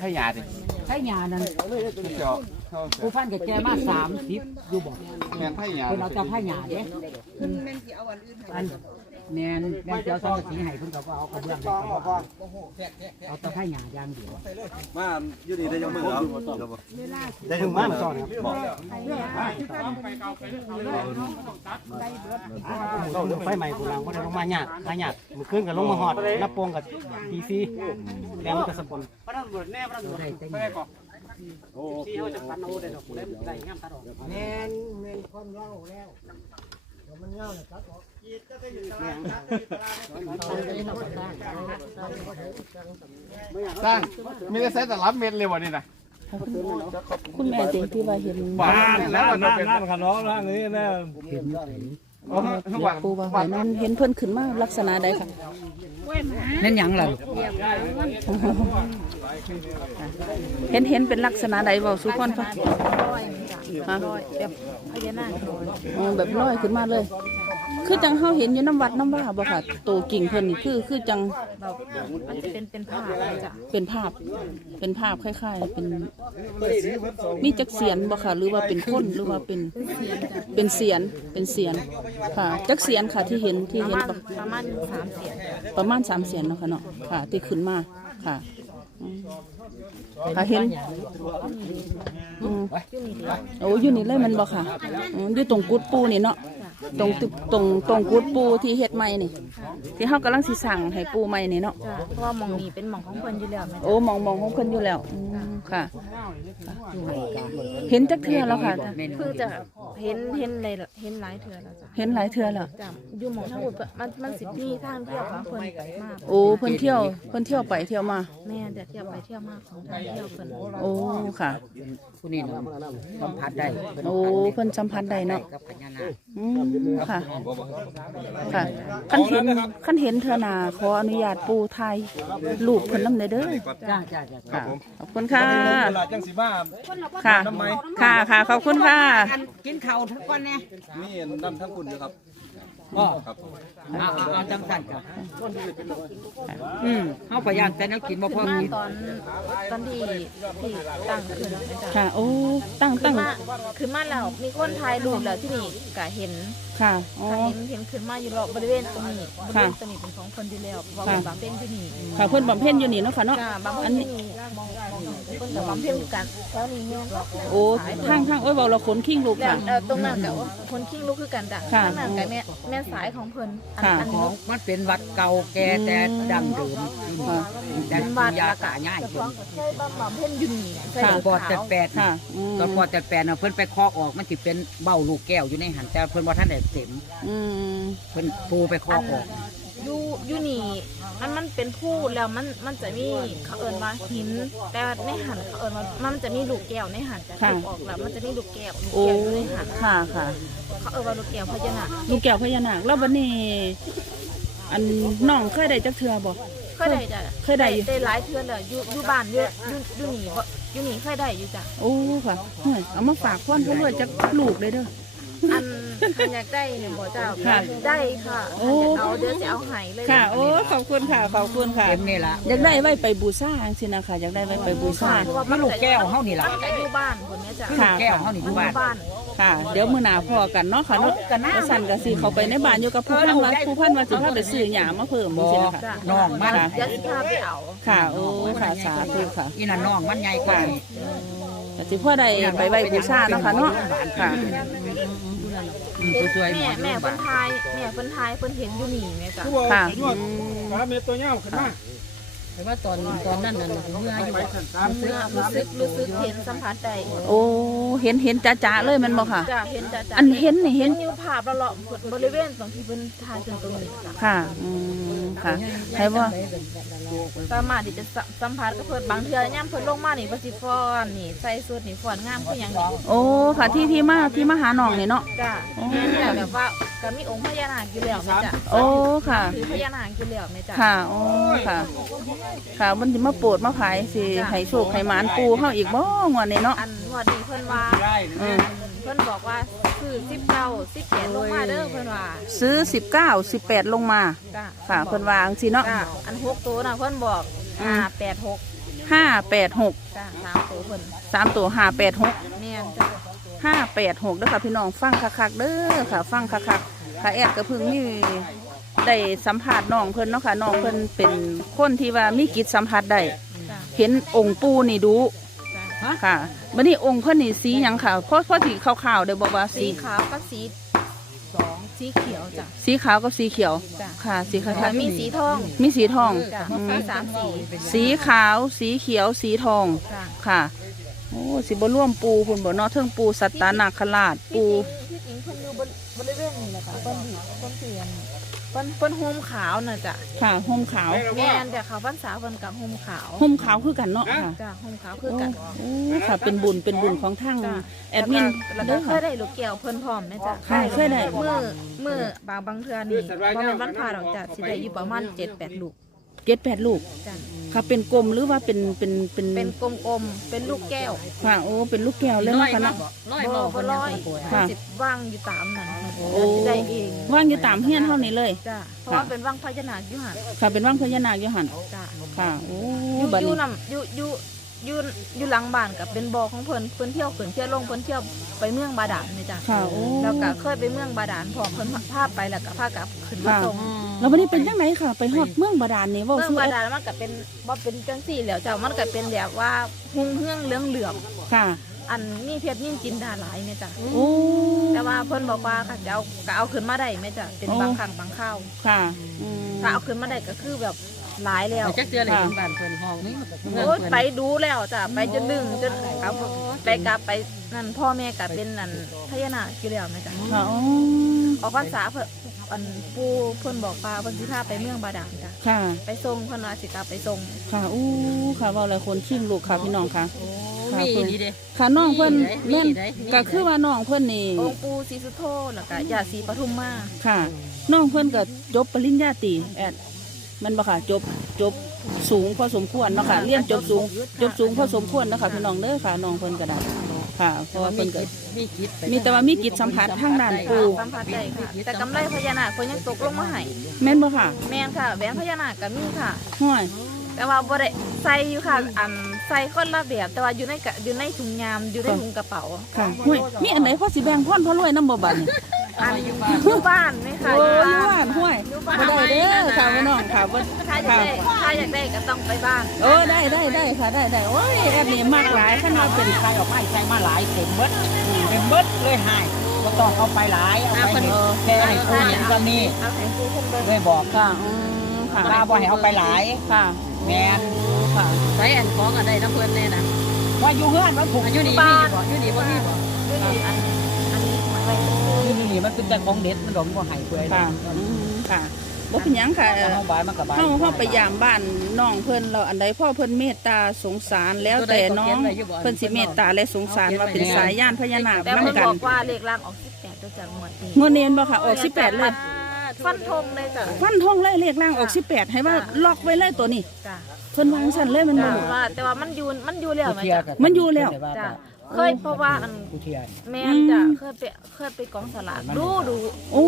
ให้ยาดิไผหญ้านั่นเจาะเข้าผู้พันกับแกมา30อยู่บ่แม่นให้ยาเพิ่นเอาแต่ไผหญ้าเด้อัน แม่นแม่นเจ้าซองสีให้เพิ่นก็เอากระเบื้องเอาแต่ไผหญ้าอย่างเดียวมาอยู่นี่ได้ยังมือเอาได้ถึงมาสอนครับบอกไฟใหม่กูลังบ่ได้ลงมาหยาดหาหยาดมื้อคืนก็ลงมาฮอดนับโปงกับทีซีแล้วมันก็สปนพระตำรวจแน่พระตำรวจไปก่อนโอ้ที่เฮาจะฟันเอาได้ดอกได้ได้งามตลอดแมนแมนความเล่าแล้วเดี๋ยว มันเงาเนี่ยครับออกสร้างมีแต่ใส่แต่รับเม็ดเลยวะนี่นะคุณแม่จริงที่ว่าเห็นบ้านแล้วนั่นนั่นขน้องนั่นนี่นะทุกวันปูว่าหอยนั้นเห็นเพิ่นขึ้นมาลักษณะใดค่ะ นั่นหยังล่ะเห็นเห็นเป็นลักษณะใดเว้าสู่ฟังฟังฮะแบบพญานาคลอยอ๋อแบบลอยขึ้นมาเลย คือจังเฮาเห็นอยู่น้ำวัดน้ำว่าบ่ค่ะโตกิ่งเพิ่นนี่คือคือจังแบบมันจะเป็นเป็นผ้าอะไรจ้ะเป็นภาพ เป็นภาพคล้ายๆ เป็นมีจักเสียนบ่ค่ะหรือว่าเป็นคนหรือว่าเป็นเป็นเสียนเป็นเสียนค่ะจักเสียนค่ะที่เห็นที่ประเห็นมาณปะประมาณสามเสียนประมาณสามเสียนเนาะค่ะเนาะค่ะ ที่ขึ้นมาค่ะอืมค่ะเห็นอืมโอ้อยู่นี่เลยแมันบ่ค่ะอืมอยู่ตรงกุดปูนี่เนาะ ตรงตึกตรงตรงกุดปูที่เฮ็ดใหม่นี่ ที่เฮากำลังสิสั่งให้ปูใหม่นี่เนาะจ้ะเพราะว่าหมองนี้เป็นหมองของเพิ่นอยู่แล้วแม่โอ้มองมองของเพิ่นอยู่แล้วอืมค่ะ เห็นจักเทื่อแล้วค่ะเพิ่งจะ เห็นเห็นเลยเห็นหลายเถื่อแล้วจ้ะเห็นหลายเทื่อแล้ว จ้ะอยู่หมองทั้งหมดมันมันสิมีทางเที่ยวของเพิ่นไปมากโอ้เพิ่นเที่ยวเพิ่นเที่ยวไปเที่ยวมา แม่แต่เที่ยวไปเที่ยวมากของทางเที่ยวเพิ่นโอ้ค่ะ ผู้นี้สัมผัสได้โอ้เพิ่นสัมพันธ์ได้เนาะกับพญานาคอืมค่ะ ค่ะคันเห็นคันเห็นเธอนาขออนุญาตปูไทยรูปเพิ่นนำเด้อเด้อจ้าจ้าจ้าค่ะขอบคุณค่ะ เวลาจังสิมา ค่ะ ค่ะค่ะขอบคุณค่ะ กินข้าทุกคนเนี่ยนี่น้ำทั้งคุณนะครับ ก็ครับเอาเอาจังสั่นครับอืมเฮาพยายามแต่แนวกินบ่พอมากินตอนตอนที่ที่ตั้งขึ้นนะจ้ะค่ะ โอ้ ตั้งตั้งมาขึ้นมาแล้วมีคนถ่ายรูปแล้วที่นี่ก็เห็นค่ะ อ๋อค่ะเห็นเห็นขึ้นมาอยู่รอบบริเวณตรงนี้บริค่ะเวณตรงนี้เป็นของคนอยู่แล้วเพราะว่าค่ะเป็นบางเพ็ญที่นี่ค่ะเพิ่นบำเพ็ญอยู่นี่เนาะค่ะเนาะ จ้าบางอัเพ็นญนี้ที่นี่มองมองเพิ่นกับบางเพ็ญกันแล้วนี่เนี่ยโอ้ทางทางโอ้ยเบาเราขนขิงลูกแล้วค่ะ เอ่อตรงนั้นกับคนคิงลูกคือกันจ้ะค่ะ ข้างนั้นกับแม่แม่สายของเพิ่นอันค่ะ อันขนี้องมันเป็นวัดเก่าแก่แต่ดั้งเดิมแต่เป็นวัวัดดยาแล้วกาง่ายเฉเพิ่นพาะใช่บางบางเพ็ญอยู่นี่ใส่ค่ะชุดปอดแต่ขาวแปดค่ะอืมตอนปอดแต่แปดน่ะเพิ่นไปเคาะออกมันสิเป็นเบ้าลูกแก้วอยู่ในหันแต่เพิ่นบ่ทันได้เต็มอืมเพิ่นปูไปเคาะออก อยู่อยู่นี่มันมันเป็นผู้แล้วมันมันจะมีเขาเอิ้นว่าหิน แต่ในหันเขาเอิ้นว่ามันจะมีลูกแก้วในหันจะถูกออกแล้วมันจะมีลูกแก้วลูกโอ้แก้วอยู่ในหันค่ะค่ะ เขาเอิ้นว่าลูกแก้วพญานาคลูกแก้วพญานาคแล้วบัดนี้ อันน้องเคยได้จักเทื่อบ่ เคยได้จ้ะเคยได้อยู่ ได้หลายเทื่อแล้วอยู่อยู่บ้านอยู่อยู่อยู่นี่บ่อยู่นี่เคยได้อยู่จ้ะโอ้ค่ะเฮ้ยเอามาฝากพ่อนพ่อรวยจักลูกเลยเด้ออัน คันอยากได้เนี่ยบ่เจ้าค่ะได้ค่ะโอ้คันอยากเอาเดี๋ยวจะเอาให้เลยค่ะ โอ้ ขอบคุณค่ะ ขอบคุณค่ะ เต็มนี่ล่ะอยากได้ไว้ไปบูชาจังซี่นะคะอยากได้ไว้ไปบูชา เพราะว่ามัมันลูกแก้วเฮานี่ล่ะมันก็อยู่บ้านคนเนี้ยจ้ะคือลูกแก้วเฮานี่อยู่บ้าน บ้าน ค่ะเดี๋ยวมื้อหน้าพอกันเนาะค่ะเนาะเอากันนะ ว่าสั่นก็สิเข้าไปในบ้านอยู่กับผู้พันว่าผู้พันว่าสิพาไปซื้อหยังมาเพิ่มบ่จังซี่นะคะ น้องมันค่ะ เดี๋ยวสิพาไปเอาค่ะ โอ้ ค่ะ สาธุค่ะอีนั่นน้องมันใหญ่กว่านี่ก็สิพอได้ไปไว้บูชาเนาะค่ะเนาะ ค่ะ อืม สวยๆหมแม่ดแม่เพิ่นทายแม่เพิ่นทายเพิ่นเห็นอยู่นี่แม่จ้ะค่ะ ยอดขาเม็ดตัวเงาขึ้นมา แต่ว่าตอนตอนนั้นน่ะเมื่ออยู่บ่รู้สึกรู้สึกเห็นสัมผัสได้โอ้เห็นเห็นจ้าๆเลยแมันบ่ค่ะ จ้ะเห็นจ้ะจ้ะอันเห็นนี่เห็เห็นนอยู่ภาพละเลาะบริเวณตรงที่เพิ่นถ่ายถึงตรงนี้จ้ะค่ะอืมค่ะให้ว่าสามารถที่จะสัมสัมผัสกับเพิ่นบางเทื่อย่ำเพิ่นลงมานี่เพิ่นสิฟ้อนนี่ใส่สุดนี่ฟ้อนงามคือหยังนี่โอ้ค่ะที่ที่มาที่มาหาน้องนี่เนาะ จ้ะเห็นแล้วแบบว่าก็มีองค์พญานาคอยู่แล้วแม่จ้ะโอ้ค่ะ ถือพญานาคอยู่แล้วแม่จ้ะค่ะโอ้ค่ะค่ะ มันสิมาโปรดมาขายสิให้โชคให้หมานปูเฮาอีกบ่งวดนี้เนาะ อันงวดนี้เพิ่นว่าอืม เพิ่นบอกว่าคือ19 18ลงมาเด้อเพิ่นว่าซื้อ 19 18 ลงมา จ้ะค่ะเพิ่นว่าจังซี่เนาะ จ้ะอันหกตัวน่ะเพิ่นบอกอืม586 586 จ้ะสามตัวเพิ่น3ตัว586 แม่นจ้ะห้าแปดหกเด้อค่ะพี่น้องฟังคักๆเด้อค่ะ ฟังคักๆค่ะแอดก็เพิ่งมี ได้สัมผัสน้องเพิ่นเนาะค่ะน้องเพิ่นเป็นคนที่ว่ามีกิจสัมผัสได้จ้ะเห็นองค์ปูนี่ดูจ้ะค่ะบัดนี้องค์เพิ่นนี่สีหยังค่ะเพราะเพราะสีขาวๆได้บอกว่าสีสีขาวกับสีสีเขียวจ้ะ สีขาวกับสีเขียว จ้ะ ค่ะ สีขาวแล้วมีสีทองๆมีสีทอง จ้ะอืม มีสามสีสีขาว สีเขียว สีทอง จ้ะค่ะ โอ้ สิบ่ร่วมปูพุ่นบ่เนาะเทิงปูสัตตานาคราชที่ปูจริงที่จริง เพิ่นเพิ่นห่มขาวน่ะจ้ะค่ะห่มขาวแม่นแต่เขาวพรรษาเพิ่นกับห่มขาวห่มขาวคือกันเนาะค่ะจ้ะห่มขาวคือโอ้กันโอ้ค่ะ เป็นบุญเป็นบุญของทางจ้ะ แอดมินแล้วก็เด้อเคค่ะ ยได้ลูกแก้วเพิ่นพร้อมแม่จ้ะค่ะเคยได้ มือมือบางบางเทื่อนี่บ่แม่นวันพาดอกจ้ะสิได้อยู่ประมาณ7-8ลูก เจ็ดแปดลูกจ้ะค่ะเป็นกลมหรือว่าเป็นเป็นเป็นเป็นกลมๆ เป็นลูกแก้วค่ะโอ้เป็นลูกแก้วเลยร้อเนาะยค่ะมาเนาะบ่ร้อยบ่มาบ่คนร้ยังอยคนป่วยค่ะ สิว่างอยู่ตามนั้นโอ้สิได้เองว่างอยู่ตามเฮียนเท่านี้เลย จ้ะเพราะว่าเป็นว่างพญานาคอยู่หั่นค่ะเป็นว่างพญานาคอยู่หันจ้ะค่ะโอ้อยู่บัดอยู่นี้นำอยู่อยู่อยู่อยู่หลังบ้านกับเป็นบ่อของเพิ่นเพิ่นเที่ยวขึ้นเที่ยวลงเพิ่นเที่ยวไปเมืองบาดาลนี่จ้ะค่ะโอ้ แล้วก็เคยไปเมืองบาดาลพร้อมเพิ่นพาไปแล้วก็พากลับขึ้นมาค่ะ ส่ง แล้ววันนี้เป็นยังไงค่ะ ไปฮอดเมืองบาดาลนี่เว่าเมืองซื้อบาเอ็ดดาลมันก็เป็นบ่เป็นจังซี่แล้วจ้ะมันก็เป็นแบบว่าหุ่งเฮืองเหลืองเหลืองค่ะ อันมีเพชรยิ่งจินดาหลายเนี่ยจ้ะโอ้แต่ว่าเพิ่นบอกว่าค่ะจะเอาก็เอาขึ้นมาได้ไหมจ้ะเป็นโอ้บางครั้งบางคราวค่ะ อืมถ้าเอาขึ้นมาได้ก็คือแบบ หลายแล้ว จักเทื่อเลยเป็นบ้านเพิ่นห้องนี้โอ้ยไปดูแล้วจ้ะไปจนดึงจนกลับไปกลับไปนั่นพ่อแม่ก็เป็นนั่นพญานาคอยู่แล้วไหมจ้ะค่ะโอ้ออกพรรษาเพิ่นอันปูเพิ่นบอกว่าเพิ่นสิพาไปเมืองบาดาลจ้ะค่ะ ไปส่งเพิ่นว่าสิกลับไปส่งค่ะอู้ค่ะเว่าอะไรคนชิงลูกค่ะพี่น้องค่ะค่ะมีเพิ่นดีเด้ค่ะน้องเพิ่นมีได้มีแม่นได้มีได้ก็คือว่าน้องเพิ่นนี่องค์ปูศรีสุโธแล้วก็ย่าศรีปทุมมาค่ะน้องเพิ่นก็จบปริญญาตรีแอดแมันบ่ค่ะจบจบสูงพอสมควรเนาะค่ะเรียนจบสูงจบสูงพอสมควรเนาะค่ะพี่น้องเด้อค่ะน้องเพิ่นก็ได้ค่ะเพแต่ราะว่าว่ามีเพิ่นก็กิจมีกิจไปมีแต่ว่ามีกิจสัมผัสทางด้านปูสัมผัสได้ค่ะแต่กำไรพญานาคเพิ่นยังตกลงมาให้แม่นบ่ค่ะ แม่นค่ะแหวนพญานาคก็มีค่ะห้อยแต่ว่าบ่ได้ใส่อยู่ค่ะอันใส่คนละแบบแต่ว่าอยู่ในกะอยู่ในถุงยามอยู่ในถุงกระเป๋าค่ะห้อยมีอันไหนพอสิแบ่งพรพอรวยนำบ่บัดนี้อันอยู่บ้านไหมคะ ค่ะบ่ถ้าอยากค่ะได้ถ้าอยากได้ก็ต้องไปบ้านโอ้ได้ได้ได้ค่ะได้ได้โอ้ยแอดนี่มากหลายคันว่าเป็นใครออกมาใช้มาหลายเต็มเบิดเต็มเบิดเลยหายก็ต้องเอาไปหลายเอาไปเห็นแค่ให้ผู้เห็นก็นี่เอาให้ปูขึ้นเบิ่งเลยบอกค่ะอืมค่ะลาบ่ให้เอาไปหลายค่ะแมนค่ะไปอันของก็ได้น้ำเพิ่นแน่นะว่าอยู่เฮือนมันผูกอายุนี่มีบ่อยู่นี่บ่มีบ่ด้วยนี่อันอันนี้ไว้อยู่นี่มันเป็นแต่ของเด็ดมันหลงบ่ให้เพื่อนค่ะอืมค่ะ บ่เป็นหยังค่ะห้องบ้านมันก็บายเฮาเฮาไปยามบ้านน้องเพิ่นเราอันใดพ่อเพิ่นเมตตาสงสารแล้วแต่น้องเพิ่นสิเมตตาและสงสารว่าเป็นสายญาณพญานาคแต่นํเพิ่นกันบอกว่าเลขล่างออก18ด้วยจากงวดนี้งวดนี้เห็นบ่ค่ะออก18เลย ฟันธงเลยจ้ะฟันทงเลยเลขล่างออก18ให้ว่าล็อกไว้เลยตัวนี้จ้ะเพิ่นวางสั่นเลยมันบ่แต่รู้ว่าแต่ว่ามันอยู่มันอยู่แล้วไหมเทียจ้ะ กับมันอยู่แล้ว จ้ะ เคยเพราะว่าอันผู้เทียแม่นจ้ะเคยไปเคยไปกองสลากดูดูโอ้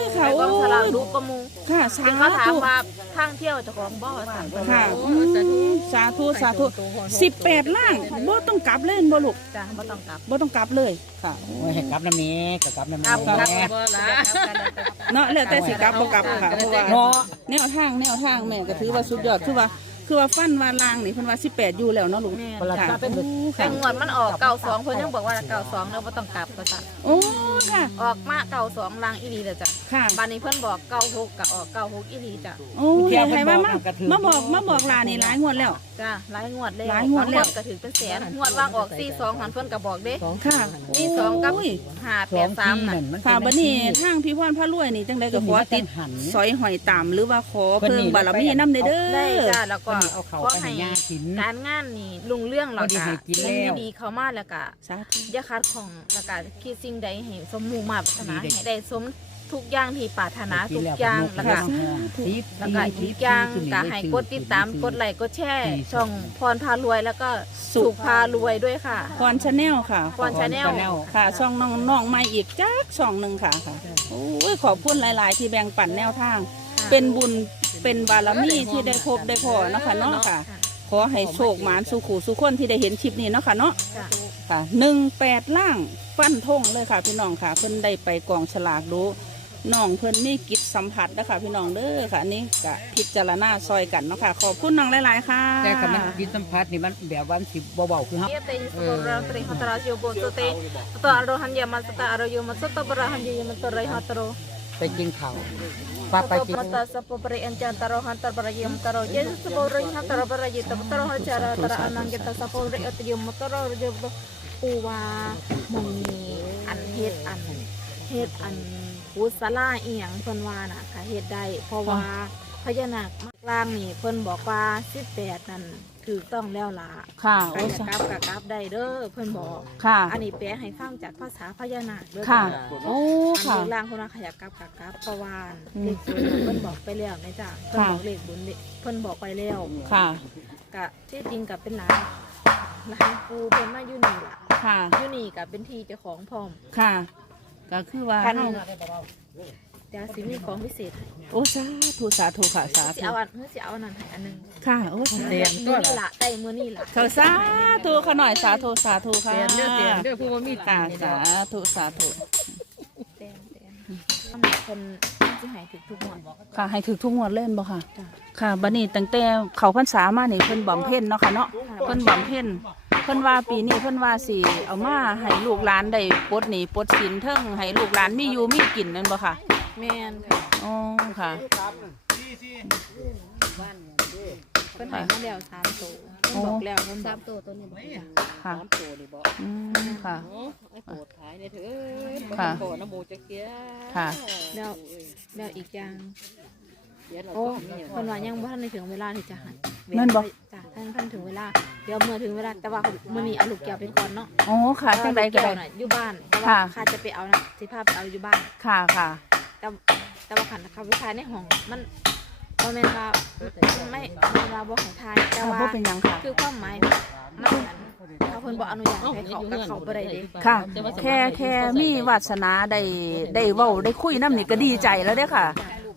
ยไปค่ะกโอ้องสลากยดูกระมูค่ะสาเป็นเขาถามธุว่าทางเที่ยวเจ้าของบ่อสั่งไปค่ะอืมสาธุสาธุ18ล่างบ่ต้องกลับเล่นบ่ลูกจ้ะบ่ต้องกลับบ่ต้องกลับเลยค่ะโอ้ยให้กลับน้ำนี้ก็กลับน้ำกลับกลับนี้กลับบ่ล่ะเนาะแล้วแต่สิกลับบ่กลับค่ะเพราะว่า เนาะแนวทางแนวทางแม่ก็ถือว่าสุดยอดคือว่า คือว่าฟันว่าลางนี่เพิ่นว่า18อยู่แล้วเนาะลุงแม่นคนละค่ะถ้าเป็นโอ้แต่ค่ะงวดมันออกเก่าสองเพิ่นยังบอกว่าเก่าสองแล้วบ่ต้องกลับก็จ้ะโอ้ค่ะออกมาเก่าสองลางอีหลีเลยจ้ะค่ะบัดนี้เพิ่นบอกเก่าหกก็ออกเก่าหกอีหลีจ้ะโอ้ยให้ว่ามามาบอกมาบอกลานี่หลายงวดแล้ว จ้ะหลายงวดแล้วหลายงวดแล้วบางก็ถึงเป็นแสนงวดวางออก42หันเพิ่นก็บอกเด้สองค่ะมีสองกับโอ้ยห้าสแปองดสามที่น่ะนั่นมันค่ะบัดนี้ทางพี่พรพระรวยนี่จังไดก็ขอติดหันสอยหอยตามหรือว่าขอเพิ่งบารมีนำเด้อเด้ได้อจ้ะแล้วก็เอาเขาขอไปให้ให้ยากิน การงานนี่ลุงเรื่องแล้วพอดีก็ให้กินมันแล้วดีเข้ามาแล้วก็สาธุอย่าขาดของแล้วก็คิดสิ่งใดให้สมมุ่งมาปรารถนาดีเด้ให้ได้สมทุกอย่างที่ปรารถนากิทุนกแล้วอย่างแล้แล้ววก็ก็ตีแล้วก็อีกอย่างก็ให้กดติดตามกดไลค์กดแชร์ช่องพรพารวยแล้วก็สุขพารวยด้วยค่ะพรชาแนลค่ะพรชาแนลค่ะ ช่องน้องน้องใหม่อีกจักช่องหนึ่งค่ะค่ะโอ้ยขอบคุณหลาย ๆ ที่แบ่งปันแนวทาง เป็นบุญ เป็นบารมีที่ได้พบได้พอเนาะคะเนาะค่ะ ขอให้โชคหมานสุขูสุขคนที่ได้เห็นคลิปนี้เนาะค่ะเนาะจ้ะค่ะหนึ่งแปดล่างฟันทงเลยค่ะ พี่น้องค่ะ เพิ่นได้ไปกองฉลากดูน้องเพิ่นมีกิจสัมผัสนะคะพี่น้องเด้อค่ะอันนี้ก็พิจารณาซอยกันเนาะค่ะขอบคุณน้องหลายๆค่ะ แต่กับมันดินสัมผัสนี่มันแบบวันสิบเบาๆคือเฮาเยเตยิสโกราตริหัตราโยโบโต เตตออโรหันยามัสตาอโรโยมัสตบราหันยามันตรายหัตโรไปกินข้าวป้าไปกิน Pata sa papri ang tiyan taro hantar para yung taro. Yes sa papri hantar para yung taro taro han cara tara anang kita sa papri at yung taro yung uwa mong ni an het an het an พุสลาอีหยังเพิ่นว่าน่ะค่ะเฮ็ดได้เพราะว่าพญานาคมากลางนี่เพิ่นบอกว่า18นั่น ถูกต้องแล้วล่ะค่ะใครโอ้จะสากลับก็กลับได้เด้อเพิ่นบอก ค่ะ อันนี้แปลให้ฟังจากภาษาพญานาคเด้อค่ะจ้ะโอ้อันค่ะนี้ล่างคนว่าขยักกลับกลับกลับประวานอืมเลขศูนย์น่ะเพิ่นบอกไปแล้วนะจ๊ะเพิ่นค่ะ บอกเลขบุญเด้เพิ่นบอกไปแล้วค่ะกะที่จริงกับเป็นหลานหลานปูเพิ่นมาอยู่นี่ล่ะค่ะอยู่นี่กับเป็นที่เจ้าของพร้อมค่ะ ก็คือว่าคันเฮา เดี๋ยวสิมีของพิเศษให้โอ้สาธุสาธุค่ะสาสิธุเอาอันเฮ้ยสิเอาอันนั้นให้อันหนึงค่ะโอ้สาเตียนมื้อนี่ล่ะได้มื้อนี่ล่ะธุสาธุขะหน่อยสาธุสาธุค่ะเตียนเด้อเตียนเด้อผู้บ่มีค่ะนี่สาเด้อธุสาธุแตนแตนทำเพิ่นเพิ่นสิให้ถึกทุกหมดค่ะให้ถึกทุกงวดเล่นบ่ค่ะ จ้ะค่ะบัดนี้ตั้งแต่เขาพรรษามานี่เพิ่นบำเพ็ญเนาะค่ะเนาะเพิ่นบำเพ็ญเพิ่นว่าปีนี้เพิ่นว่าสิเอามาให้ลูกหลานได้ปลดหนี้ปลดสินเทิงให้ลูกหลานมีอยู่มีกินนั่นบ่ค่ะ แม่นค่ะอ๋อค่ะ เพิ่นให้มาแล้ว3ตัวเพิ่นบอกแล้วเพิ่นบอกตัวตัวนี้บ่จ้ะค่ะสามตัวนี่บ่อืมค่ะไอ้โปรดขายในเถอะค่ะโปรดน้ำหมูจะเกียค่ะ แล้วแล้วอีกอย่างเดี๋ยวเราโอ้ก็มีคนว่ายังบ่ทันได้ถึงเวลาที่จะหันแม่นบ่ จ้ะท่านท่านถึงเวลาเดี๋ยวเมื่อถึงเวลาแต่ว่ามื้อนี้เอาลูกแก้วไปก่อนเนาะอ๋อค่ะจังใดก็แก้ได้วน่ะอยู่บ้านแต่ว่าค่ะ ข้าจะไปเอาน่ะสิพาไปเอาอยู่บ้าน ค่ะค่ะ แต่แต่ว่าคันเขาไปทายในห้องมันบ่แม่นว่ามันไม่แม่นว่าบ่ให้ทายแต่ค่ะว่าบ่เป็นหยังค่ะ คือความหมายมันอันเขาเพิ่นบ่อนุญาตให้เขากับเขาบ่ได้เด้ค่ะ แค่แค่มีวาสนาได้ได้เว้าได้คุยน้ำนี่ก็ดีใจแล้วเด้อค่ะ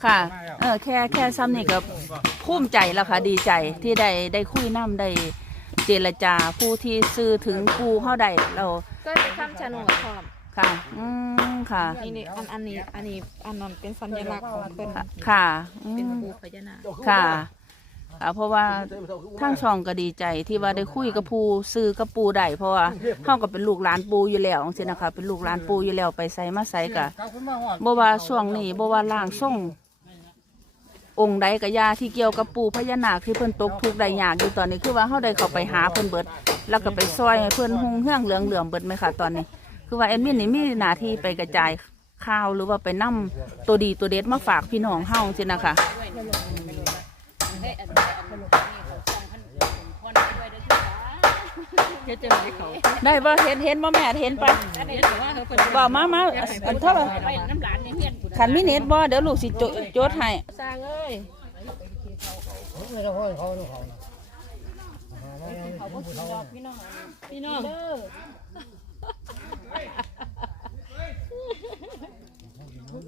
ค่ะ เออแค่แค่ซ้ำนี่ก็ภูมิใจแล้วค่ะ ดีใจที่ได้ได้คุยน้ำได้เจรจาผู้ที่ซื้อถึงผู้เฮาได้เราก็เป็นคำชะโนดพร้อม ค่ะ อืมค่ะ นี่นี่อันอันนี้อันนี้อันนั้นเป็นสัญลักษณ์ของเพิ่นค่ะค่ะอืเป็นม ปูพญานาคค่ะค่ะ เพราะว่าทางช่องก็ดีใจที่ว่าได้คุยกับปูซื้อกับปูได้เพราะว่าเฮาก็เป็นลูกหลานปูอยู่แล้วจังซี่นะคะเป็นลูกหลานปูอยู่แล้วไปใส่มาใส่กะบ่ว่าช่วงนี้บ่ว่าล่างส่งองค์ใดก็ยาที่เกี่ยวกับปูพญานาคที่เพิ่นตกทุกข์ได้ยากอยู่ตอนนี้คือว่าเฮาได้เข้าไปหาเพิ่นเบิด แล้วก็ไปซอยให้เพิ่นหุงเฮืองเหลืองเหลืองๆเบิดไหมคะตอนนี้ คือว่าแอดมินนี่มีหน้าที่ไปกระจายข่าวหรือว่าไปนํตัวดีตัวเด็ดมาฝากพี่น้องเฮาจังซี่นะคะเฮ็ดจังได๋เขาได้บ่เห็นเห็นบ่แม่เห็นปะเฮ็ดแต่ว่าเขาเพิ่นบ่มามาอันเท่าไหร่ไปน้ำหลานในเฮียนพุ่นขันมีเน็ตบ่เดี๋ยวลูกสิโจโจทย์ให้สร้างเอ้ยไม่ต้องให้เขาเขานะพี่น้อง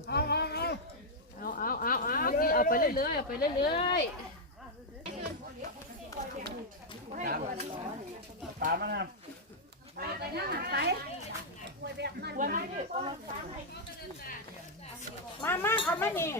เอาเอาเอาเอาที่เอาไปเรื่อยๆเอาไปเรื่อยๆมามาเขาไม่นี่